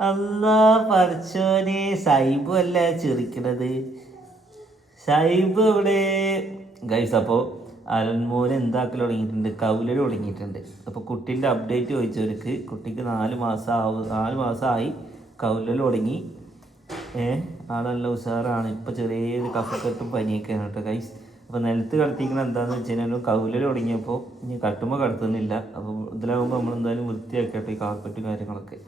അല്ലാ പഠിച്ചോനെ സൈബു അല്ല ചിരിക്കണത്. സൈബ് ഇവിടെ ഗൈസ്. അപ്പോൾ അലൻമോൻ എന്താക്കൽ തുടങ്ങിയിട്ടുണ്ട്, കൗലൽ തുടങ്ങിയിട്ടുണ്ട്. അപ്പോൾ കുട്ടീൻ്റെ അപ്ഡേറ്റ് ചോദിച്ചവർക്ക് കുട്ടിക്ക് 4 മാസമായി കൗലൽ തുടങ്ങി. ആളെല്ലാം ഉഷാറാണ്. ഇപ്പോൾ ചെറിയൊരു കഫക്കെട്ടും പനിയൊക്കെയാണ് കേട്ടോ ഗൈസ്. അപ്പോൾ നിലത്ത് കിടത്തിക്കുന്നത് എന്താണെന്ന് വെച്ച് കഴിഞ്ഞാൽ കൗലൽ തുടങ്ങിയപ്പോൾ ഇനി കട്ടുമ്പോൾ കിടത്തുന്നില്ല. അപ്പോൾ ഇതിലാകുമ്പോൾ നമ്മളെന്തായാലും വൃത്തിയാക്കട്ടെ ഈ കാർപ്പറ്റും കാര്യങ്ങളൊക്കെ.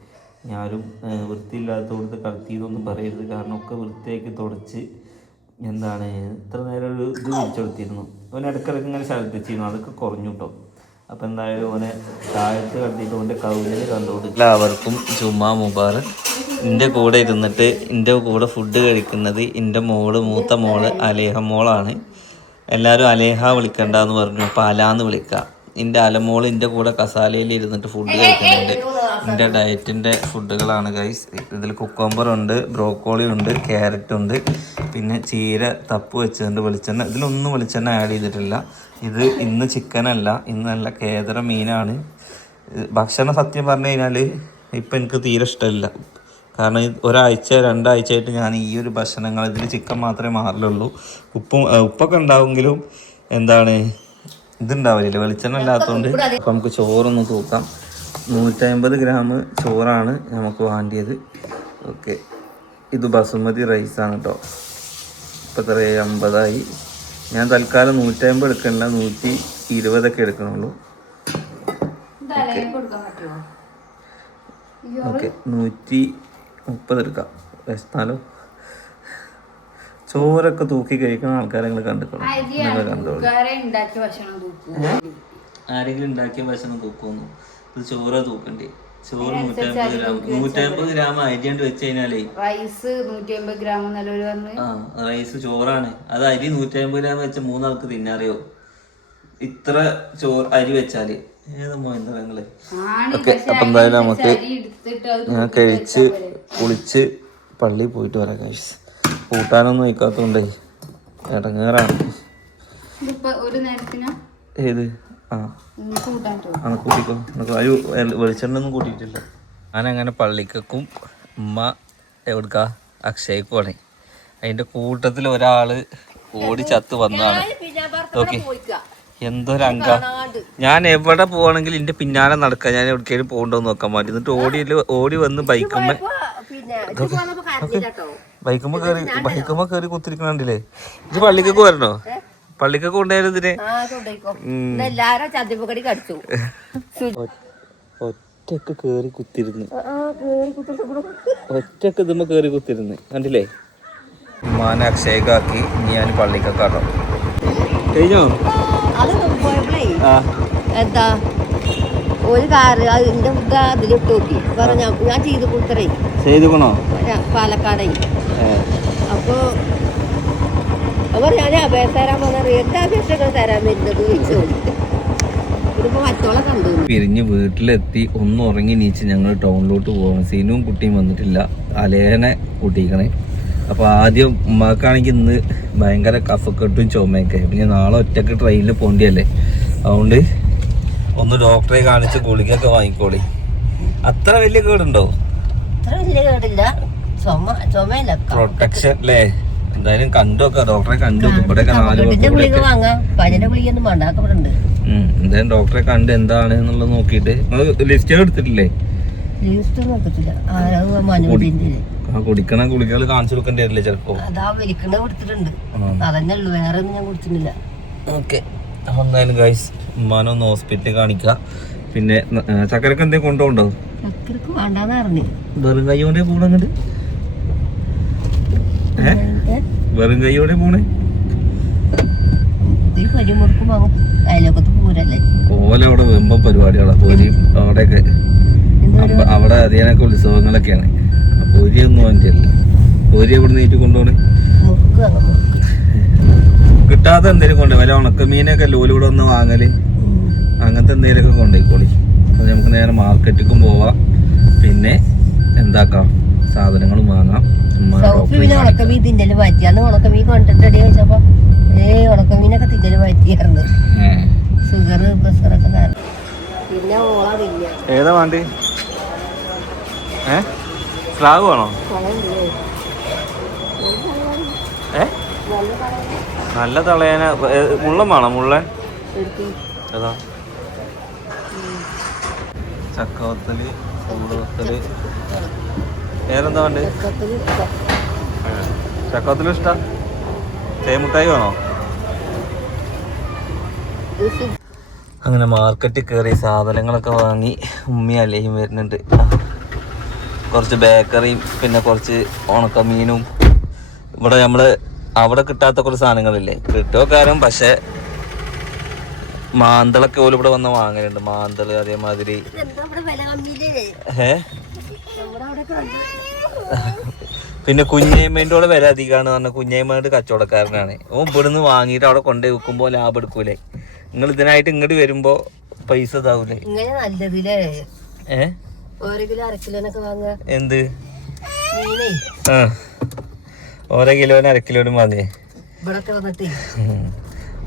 ഞാനും വൃത്തിയില്ലാത്തതുകൊണ്ട് കടത്തിയതൊന്നും പറയരുത്, കാരണം ഒക്കെ വൃത്തിയാക്കി തുടച്ച് എന്താണ് ഇത്ര നേരം ഒരു ഇത് വിളിച്ചെടുത്തിരുന്നു. അവൻ ഇടയ്ക്കിടയ്ക്ക് ഇങ്ങനെ ശബ്ദിച്ചിരുന്നു, അതൊക്കെ കുറഞ്ഞു കേട്ടോ. അപ്പം എന്തായാലും അവനെ താഴത്ത് കടത്തിയിട്ട് അവൻ്റെ കൗലിൽ കണ്ടുകൊടുക്കും. എല്ലാവർക്കും ജുമാ മുബാറക്. എൻ്റെ കൂടെ ഇരുന്നിട്ട് എൻ്റെ കൂടെ ഫുഡ് കഴിക്കുന്നത് എൻ്റെ മൂത്ത മോള് അലേഹ മോളാണ്. എല്ലാവരും അലേഹ വിളിക്കണ്ടെന്ന് പറഞ്ഞു, അപ്പോൾ അലാന്ന് വിളിക്കാം. എൻ്റെ അലമോൾ എൻ്റെ കൂടെ കസാലയിൽ ഇരുന്നിട്ട് ഫുഡ് കഴിക്കുന്നുണ്ട്. എൻ്റെ ഡയറ്റിൻ്റെ ഫുഡുകളാണ് ഗൈസ്. ഇതിൽ കുക്കമ്പറുണ്ട്, ബ്രോക്കോളി ഉണ്ട്, ക്യാരറ്റ് ഉണ്ട്, പിന്നെ ചീര തപ്പ് വെച്ചിട്ടുണ്ട്, വെളിച്ചെണ്ണ. ഇതിലൊന്നും വെളിച്ചെണ്ണ ആഡ് ചെയ്തിട്ടില്ല. ഇത് ഇന്ന് ചിക്കനല്ല, ഇന്ന് നല്ല കേദര മീനാണ്. ഭക്ഷണം സത്യം പറഞ്ഞു കഴിഞ്ഞാൽ ഇപ്പം എനിക്ക് തീരെ ഇഷ്ടമില്ല. കാരണം 2 ആഴ്ചയായിട്ട് ഞാൻ ഈ ഒരു ഭക്ഷണങ്ങൾ, ഇതിൽ ചിക്കൻ മാത്രമേ മാറിലുള്ളൂ. ഉപ്പൊക്കെ ഉണ്ടാവുമെങ്കിലും എന്താണ് ഇതുണ്ടാവില്ല, വെളിച്ചെണ്ണ ഇല്ലാത്തതുകൊണ്ട്. അപ്പം നമുക്ക് ചോറൊന്ന് തൂക്കാം. 150 ഗ്രാം ചോറാണ് നമുക്ക് വേണ്ടിയത്. ഓക്കെ, ഇത് ബസുമതി റൈസാണ് കേട്ടോ. ഇപ്പം എത്ര 50ആയി. ഞാൻ തൽക്കാലം 150 എടുക്കണില്ല, 120 എടുക്കണുള്ളൂ. ഓക്കെ, 130 എടുക്കാം. വിശന്നാലോ. ചോറൊക്കെ തൂക്കി കഴിക്കുന്ന ആൾക്കാരെ നിങ്ങൾ കണ്ടിട്ടുള്ളൂ. ആരെങ്കിലും ഉണ്ടാക്കിയ ഭക്ഷണം തൂക്കുന്നു. ഇത് ചോറ് തൂക്കണ്ടേ? ചോറ് 150 ഗ്രാം അരിയാണ്ട് വെച്ച് കഴിഞ്ഞാലേ റൈസ് 150 ഗ്രാം. റൈസ് ചോറാണ്. അത് അരി 150 ഗ്രാം വെച്ച 3 ആൾക്ക് തിന്നാറിയോ? ഇത്ര അരി വെച്ചാല് ഏതമ്മോ എന്താ നിങ്ങള്. ഓക്കെ, അപ്പൊ എന്തായാലും നമുക്ക് ഞാൻ കഴിച്ച് കുളിച്ച് പള്ളിയിൽ പോയിട്ട് വരാം കഴിച്ച്. കൂട്ടാനൊന്നും വയ്ക്കാത്തോണ്ടേ ഇടങ്ങേറാണ്. ഏത് കൂട്ടിക്കോ. വെളിച്ചെണ്ണ ഒന്നും കൂട്ടിയിട്ടില്ല. ഞാനങ്ങനെ പള്ളിക്കും ഉമ്മ എവിടുക്കാ അക്ഷയക്കുമാണ്. അതിന്റെ കൂട്ടത്തിൽ ഒരാള് ഓടി ചത്ത് വന്നതാണ്. ഓക്കെ, എന്തൊരംഗ. ഞാൻ എവിടെ പോവാണെങ്കിൽ എന്റെ പിന്നാലെ നടക്കാം. ഞാൻ എവിടേക്കും പോകണ്ടോന്ന് നോക്കാൻ വേണ്ടി. എന്നിട്ട് ഓടി വന്ന് ബൈക്കുമ്പോ കയറി കുത്തിരിക്കണേ. ഇത് പള്ളിക്കൊക്കെ വരണോ? പള്ളിക്കൊക്കെ കൊണ്ടുപോയതിന് ഒറ്റക്ക് കേറി കുത്തിരുന്ന് കണ്ടില്ലേ. ഉമ്മാനെ അക്ഷയക്കാക്കി ഞാൻ പള്ളിക്കൊക്കെ ആട്ടോ. കഴിഞ്ഞോ? എന്താ ഒരു കാറ് അതിന്റെ ഫുഡ് അതിലിട്ട് നോക്കി പറഞ്ഞ ഞാൻ ചെയ്ത് കൊടുത്തറേ. ചെയ്തുക്കണോ? പാലക്കാടേ. അപ്പൊ അവർ ഞാൻ അപേക്ഷ തരാൻ പറഞ്ഞത് എന്താ അപേക്ഷകൾ തരാൻ വരുന്നത് ചോദിച്ചു. ഇതിപ്പോ മറ്റോളെ കണ്ടു. പിരിഞ്ഞ് വീട്ടിലെത്തി ഒന്ന് ഉറങ്ങി നീച്ച് ഞങ്ങൾ ടൗണിലോട്ട് പോകണം. സീനും കുട്ടിയും വന്നിട്ടില്ല, അലേനെ കൂട്ടിക്കണേ. അപ്പോൾ ആദ്യം ഉമ്മാക്കാണെങ്കിൽ ഇന്ന് ഭയങ്കര കഫക്കെട്ടും ചുമയൊക്കെ. പിന്നെ നാളെ ഒറ്റക്ക് ട്രെയിനിൽ പോകേണ്ടിയല്ലേ. അതുകൊണ്ട് ഒന്ന് ഡോക്ടറെ കാണിച്ച് ഗുളികയൊക്കെ വാങ്ങിക്കോളി. അത്ര വലിയ കേടുണ്ടോ? പ്രൊട്ടക്ഷൻ അല്ലേ? എന്തായാലും കണ്ടോക്ക, ഡോക്ടറെ കണ്ടു. ഇവിടെയൊക്കെ 4 എന്തായാലും ഡോക്ടറെ കണ്ട് എന്താണ് എന്നുള്ളത് നോക്കിയിട്ട് ലിസ്റ്റ് എടുത്തിട്ടില്ലേ? കുടിക്കണ ഗുളികകൾ കാണിച്ചു കൊടുക്കേണ്ടി വരില്ലേ ചിലപ്പോ? ഓക്കെ, അപ്പൊ എന്തായാലും ഗൈസ് ഉമ്മാനൊന്ന് ഹോസ്പിറ്റലിൽ കാണിക്ക. പിന്നെ ചക്കരക്ക് എന്തെങ്കിലും കൊണ്ടുപോകണ്ടോ? വെറും കൈയോടെ പോണങ്ങട്? വെറും കൈയോടെ പോണേ? ഓല അവിടെ വെമ്പ പരിപാടികളാ. പൊരിയും അവിടെയൊക്കെ അവിടെ അതിനൊക്കെ ഉത്സവങ്ങളൊക്കെയാണ്. പൊരിയൊന്നും വാങ്ങിച്ചല്ല. പൊരി എവിടെ നീറ്റ് കൊണ്ടുപോണേ? കിട്ടാത്ത എന്തേലും കൊണ്ടു, വല്ല ഉണക്കമീനൊക്കെ ലോലൂടെ ഒന്ന് വാങ്ങല്, അങ്ങനത്തെ എന്തെങ്കിലുമൊക്കെ കൊണ്ടുപോയിക്കോളി. അത് നമുക്ക് നേരെ മാർക്കറ്റിക്കും പോവാം. പിന്നെ എന്താക്കാം, സാധനങ്ങളും വാങ്ങാം. ഉണക്കമീൻ തിന്നല് മാറ്റിയാന്ന്. ഉണക്കമീൻ കൊണ്ടിട്ടടി ചോദിച്ചപ്പോ ഉണക്കമീനൊക്കെ തിന്നല് മാറ്റിയായിരുന്നു. ഷുഗർ പ്രഷറൊക്കെ കാരണം. പിന്നെ ഓള തിന്ന. ഏതാ വേണ്ടി? ക്ലാവ് വേണോ? ഏ നല്ല തളയാന മുള്ളൻ വേണോ? മുള്ളൻ അതാ ചക്കവത്തല്, ചൂടുവത്തല്, വേറെന്താ വേണ്ട? ചക്കവത്തലും ഇഷ്ട? തേമുട്ടായി വേണോ? അങ്ങനെ മാർക്കറ്റിൽ കയറി സാധനങ്ങളൊക്കെ വാങ്ങി ഉമ്മി അല്ലേയും വരുന്നുണ്ട്. കുറച്ച് ബേക്കറിയും പിന്നെ കുറച്ച് ഉണക്കമീനും. ഇവിടെ നമ്മൾ അവിടെ കിട്ടാത്ത കുറച്ച് സാധനങ്ങളില്ലേ, കിട്ടുമോ കാര്യം. പക്ഷെ മാന്തളൊക്കെ ഓല് ഇവിടെ വന്ന് വാങ്ങലുണ്ട്. മാന്തള് അതേമാതിരി. പിന്നെ കുഞ്ഞേമ്മേൻ്റെ വില അധികമാണ് പറഞ്ഞ കുഞ്ഞേമ്മേൻ്റെ കച്ചവടക്കാരനാണ്. ഓൻ ഇവിടുന്ന് വാങ്ങിയിട്ട് അവിടെ കൊണ്ടുപോയി വെക്കുമ്പോൾ ലാഭം എടുക്കൂലേ. നിങ്ങൾ ഇതിനായിട്ട് ഇങ്ങോട്ട് വരുമ്പോ പൈസ ഇതാവൂലേ? എന്ത് ഓരോ കിലോന് അരക്കിലോനും വാങ്ങേ.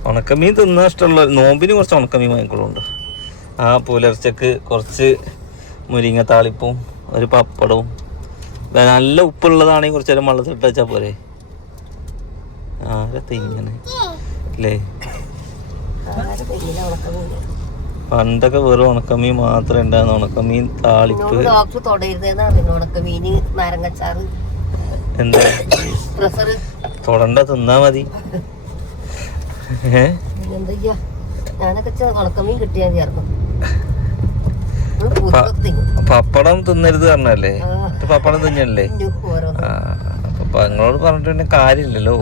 ഉണക്കമീൻ തിന്നാൻ ഇഷ്ടമുള്ള നോമ്പിന് കുറച്ച് ഉണക്കമീൻ വാങ്ങിക്കൊള്ളുണ്ട്. ആ പുലർച്ചക്ക് കുറച്ച് മുരിങ്ങ താളിപ്പും ഒരു പപ്പടവും. നല്ല ഉപ്പുള്ളതാണെങ്കിൽ കുറച്ച് നേരം വെള്ളത്തിലിട്ട് വെച്ചാൽ പോരെ. ആരത്തെ ഇങ്ങനെ അല്ലേ? പണ്ടൊക്കെ വെറും ഉണക്കമീൻ മാത്രമേ ഉണ്ടായിരുന്നു. ഉണക്കമീൻ താളിപ്പ്. എന്താ തൊടണ്ട, തിന്നാ മതി. പപ്പടം തിന്നരുത് പറഞ്ഞല്ലേ? പപ്പടം തിന്നല്ലേ? അപ്പൊ നിങ്ങളോട് പറഞ്ഞിട്ട് കാര്യമില്ലല്ലോ.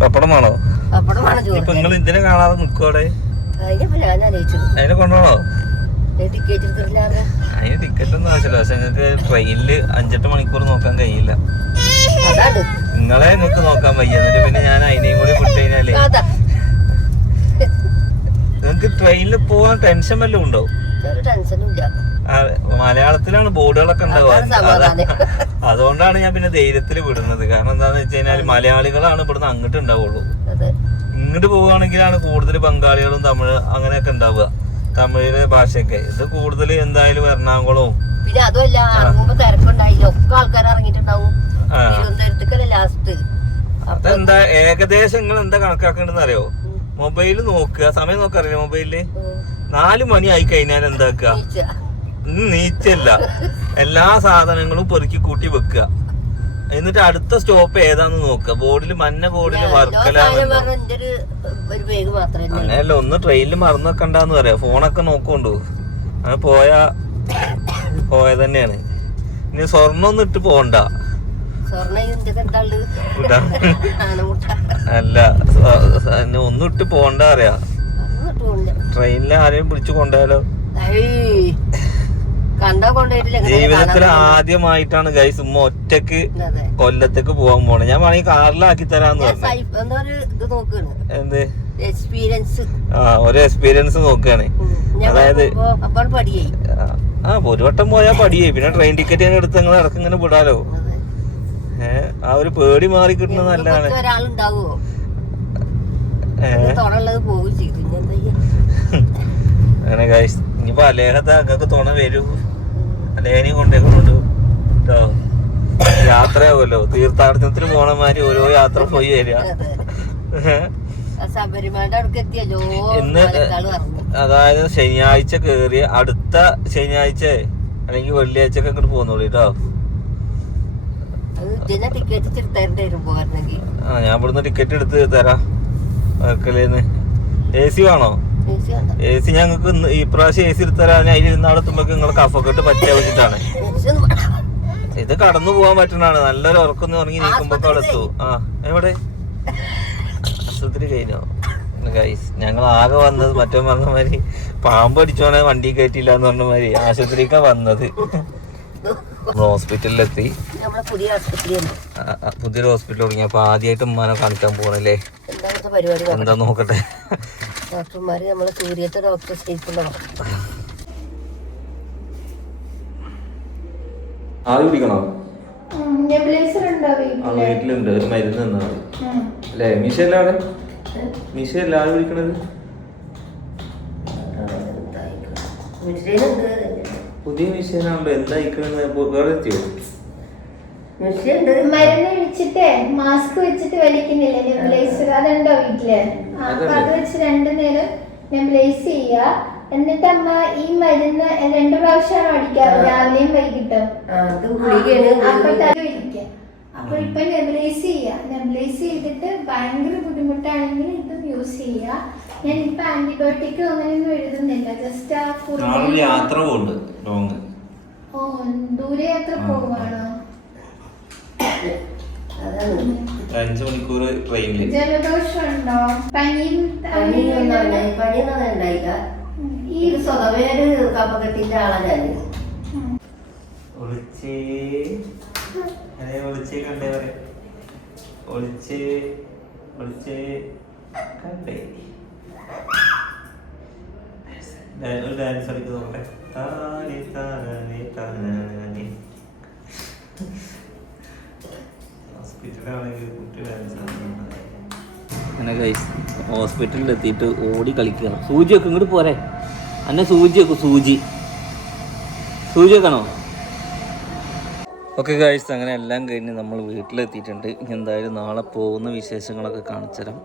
പപ്പടം വേണോ? ഇപ്പൊ നിങ്ങൾ ഇതിനെ കാണാതെ നിക്കോടെ? അതിനെ കൊണ്ടുപോണോ? അതിന് ടിക്കറ്റ് ഒന്നും ആവശ്യമില്ല. പക്ഷെ നിങ്ങക്ക് ട്രെയിനില് 5-8 മണിക്കൂർ നോക്കാൻ കഴിയില്ല. നിങ്ങളെ നിങ്ങൾക്ക് നോക്കാൻ വയ്യ. എന്നിട്ട് പിന്നെ ഞാൻ അതിനെയും കൂടി വിട്ടുകഴിഞ്ഞാലേ നിങ്ങക്ക് ട്രെയിനിൽ പോവാൻ ടെൻഷൻ വല്ലതും ഉണ്ടോ? മലയാളത്തിലാണ് ബോർഡുകളൊക്കെ ഉണ്ടാവുക. അതുകൊണ്ടാണ് ഞാൻ പിന്നെ ധൈര്യത്തിൽ വിടുന്നത്. കാരണം എന്താന്ന് വെച്ച് കഴിഞ്ഞാൽ മലയാളികളാണ് ഇവിടുന്ന് അങ്ങോട്ട് ഉണ്ടാവുള്ളൂ. ഇങ്ങോട്ട് പോവുകയാണെങ്കിലാണ് കൂടുതൽ ബംഗാളികളും തമിഴ് അങ്ങനെയൊക്കെ ഉണ്ടാവുക. തമിഴിലെ ഭാഷയൊക്കെ. ഇത് കൂടുതൽ എന്തായാലും എറണാകുളവും. പിന്നെ അതുമല്ല ഇറങ്ങുമ്പോ തിരക്കുണ്ടായില്ല, ഒക്കെ ആൾക്കാർ ഇറങ്ങിയിട്ടുണ്ടാവും. ലാസ്റ്റ് അതെന്താ ഏകദേശം നിങ്ങൾ എന്താ കണക്കാക്കേണ്ടെന്ന് അറിയോ? മൊബൈല് നോക്കുക, സമയം നോക്കാറില്ല മൊബൈലില്. 4 മണി ആയി കഴിഞ്ഞാൽ എന്താക്കുക? നീച്ചല്ല, എല്ലാ സാധനങ്ങളും പെറുക്കി കൂട്ടി വെക്കുക. എന്നിട്ട് അടുത്ത സ്റ്റോപ്പ് ഏതാന്ന് നോക്കുക. ബോർഡിൽ മഞ്ഞ ബോർഡിൽ വർക്കല. അങ്ങനെയല്ല, ഒന്ന് ട്രെയിനിൽ മറന്നു വെക്കണ്ടെന്ന് പറയാം. ഫോണൊക്കെ നോക്കൊണ്ടു അങ്ങനെ പോയ തന്നെയാണ്. ഇനി സ്വർണ്ണം ഒന്നും ഇട്ട് പോണ്ട. അല്ല, ഒന്നും ഇട്ട് പോണ്ട അറിയാ. ട്രെയിനിൽ ആരെയും പിടിച്ചു കൊണ്ടാലോ. ജീവിതത്തിൽ ആദ്യമായിട്ടാണ് ഗൈസ് ഉമ്മ ഒറ്റക്ക് കൊല്ലത്തേക്ക് പോകാൻ പോണേ. ഞാൻ വേണമെങ്കിൽ കാറിലാക്കി തരാന്ന് പറഞ്ഞു. എന്ത് ഒരു എക്സ്പീരിയൻസ് നോക്കുകയാണ്. അതായത് ഒരു വട്ടം പോയാൽ പടിയായി. പിന്നെ ട്രെയിൻ ടിക്കറ്റ് ഞാൻ എടുത്ത് നിങ്ങൾ ഇടക്ക് ഇങ്ങനെ വിടാലോ. ആ ഒരു പേടി മാറി കിട്ടുന്നത് നല്ലതാണ്. അങ്ങനെ ഗൈസ് ഇനിയിപ്പോ അലേഹത്തെ അങ്ങക്ക് തുണ വരൂ. അലേഹനെയും കൊണ്ടേക്കൊണ്ടു കേട്ടോ. യാത്രയാവുമല്ലോ, തീർത്ഥാടനത്തിന് പോണമാതിരി ഓരോ യാത്ര പോയി വരിക. ഇന്ന് അതായത് ശനിയാഴ്ച കേറിയ അടുത്ത ശനിയാഴ്ച അല്ലെങ്കിൽ വെള്ളിയാഴ്ച ഒക്കെ അങ്ങോട്ട് പോന്നോളൂ കേട്ടോ. ഞാൻ ഇവിടുന്ന് ടിക്കറ്റ് എടുത്ത് തരാം. AC വേണോ? AC ഞങ്ങൾക്ക് ഈ പ്രാവശ്യം AC എടുത്ത് തരാൻ. അതിലിരുന്ന് അവിടെ എത്തുമ്പോ നിങ്ങളെ കഫക്കെട്ട് പറ്റാ വെച്ചിട്ടാണ്. ഇത് കടന്നു പോകാൻ പറ്റണാണ്. നല്ലൊരു ഉറക്കൊന്ന് ഉറങ്ങി നീക്കുമ്പോ അവിടെ എത്തു. എവിടെ ആശുപത്രി കഴിഞ്ഞോ ഗൈസ്? ഞങ്ങൾ ആകെ വന്നത് മറ്റോ പറഞ്ഞ മാതിരി പാമ്പ് അടിച്ചോണെ വണ്ടി കയറ്റില്ല എന്ന് പറഞ്ഞ മാതിരി ആശുപത്രിക്കാ വന്നത്. ഹോസ്പിറ്റലിലെത്തി. പുതിയൊരു ഹോസ്പിറ്റൽ തുടങ്ങി. അപ്പൊ ആദ്യമായിട്ട് ഉമ്മാനെ കാണിക്കാൻ പോകണല്ലേ? എന്താ നോക്കട്ടെ. ഡോക്ടർമാര് നമ്മളെ സൂര്യത്തെ ഡോക്ടർ ആവി പിടിക്കണോ? വീട്ടിലുണ്ട്, ഒരു മരുന്ന് തന്നാ മതി അല്ലേ? മിഷയല്ല അവിടെ? മിഷയല്ല ആവി പിടിക്കണത്? മെഷീനുണ്ട്. പുതിയ മെഷീനാണല്ലോ എന്താ വേറെ എത്തിയോ? മെഷീനുണ്ട്. മരുന്ന് ഒഴിച്ചിട്ട് മാസ്ക് വെച്ചിട്ട് വലിക്കുന്നില്ലേ നെബുലൈസർ, അതുണ്ടോ വീട്ടില്? അപ്പൊ അത് വെച്ച് 2 നേരം നെബുലൈസ് ചെയ്യുക. എന്നിട്ട് അമ്മ ഈ മരുന്ന് 2 പ്രാവശ്യമാണ് അടിക്കാറ്, രാവിലെയും വൈകിട്ടും. അപ്പൊ തലവലിക്കുക. അപ്പൊ ഇപ്പൊ നെബുലൈസ് ചെയ്യുക. നെബുലൈസ് ചെയ്തിട്ട് ഭയങ്കര ബുദ്ധിമുട്ടാണെങ്കിൽ ഇതും യൂസ് ചെയ്യുക. ഞാൻ ഇപ്പൊ ആന്റിബയോട്ടിക് അങ്ങനെയൊന്നും എഴുതുന്നില്ല, ജസ്റ്റ് ആ യാത്ര പോകുന്നുണ്ട് ലോങ്. ഓ, ദൂരെ യാത്ര പോവാണോ? 5 മണിക്കൂർ ട്രെയിനിൽ. ജലദോഷം ഉണ്ടോ? പനിയും പനിയൊന്നും ഉണ്ടായില്ല. ഈ സ്വതവേ ഒരു കപ്പക്കെട്ടിന്റെ ആളാണ്. ഒളിച്ചേ ഒളിച്ചേ കണ്ടേ പറയാം. ഒളിച്ചേ ഒളിച്ചേ കണ്ടേ. ഒരു ഡാൻസ് കളിക്ക് നോക്കട്ടെ. താനെ താനെ താനെ. ഹോസ്പിറ്റലാണെങ്കിൽ കുട്ടി ഡാൻസ് അങ്ങനെ ഗൈസ് ഹോസ്പിറ്റലിൽ എത്തിയിട്ട് ഓടി കളിക്കുക. സൂചിയൊക്കെ ഇങ്ങോട്ട് പോരെ, അന്നെ സൂചി വെക്കും. സൂചി വെക്കണോ? ഓക്കെ ഗൈസ്, അങ്ങനെ എല്ലാം കഴിഞ്ഞ് നമ്മൾ വീട്ടിലെത്തിയിട്ടുണ്ട്. ഇനി എന്തായാലും നാളെ പോകുന്ന വിശേഷങ്ങളൊക്കെ കാണിച്ചു തരാം.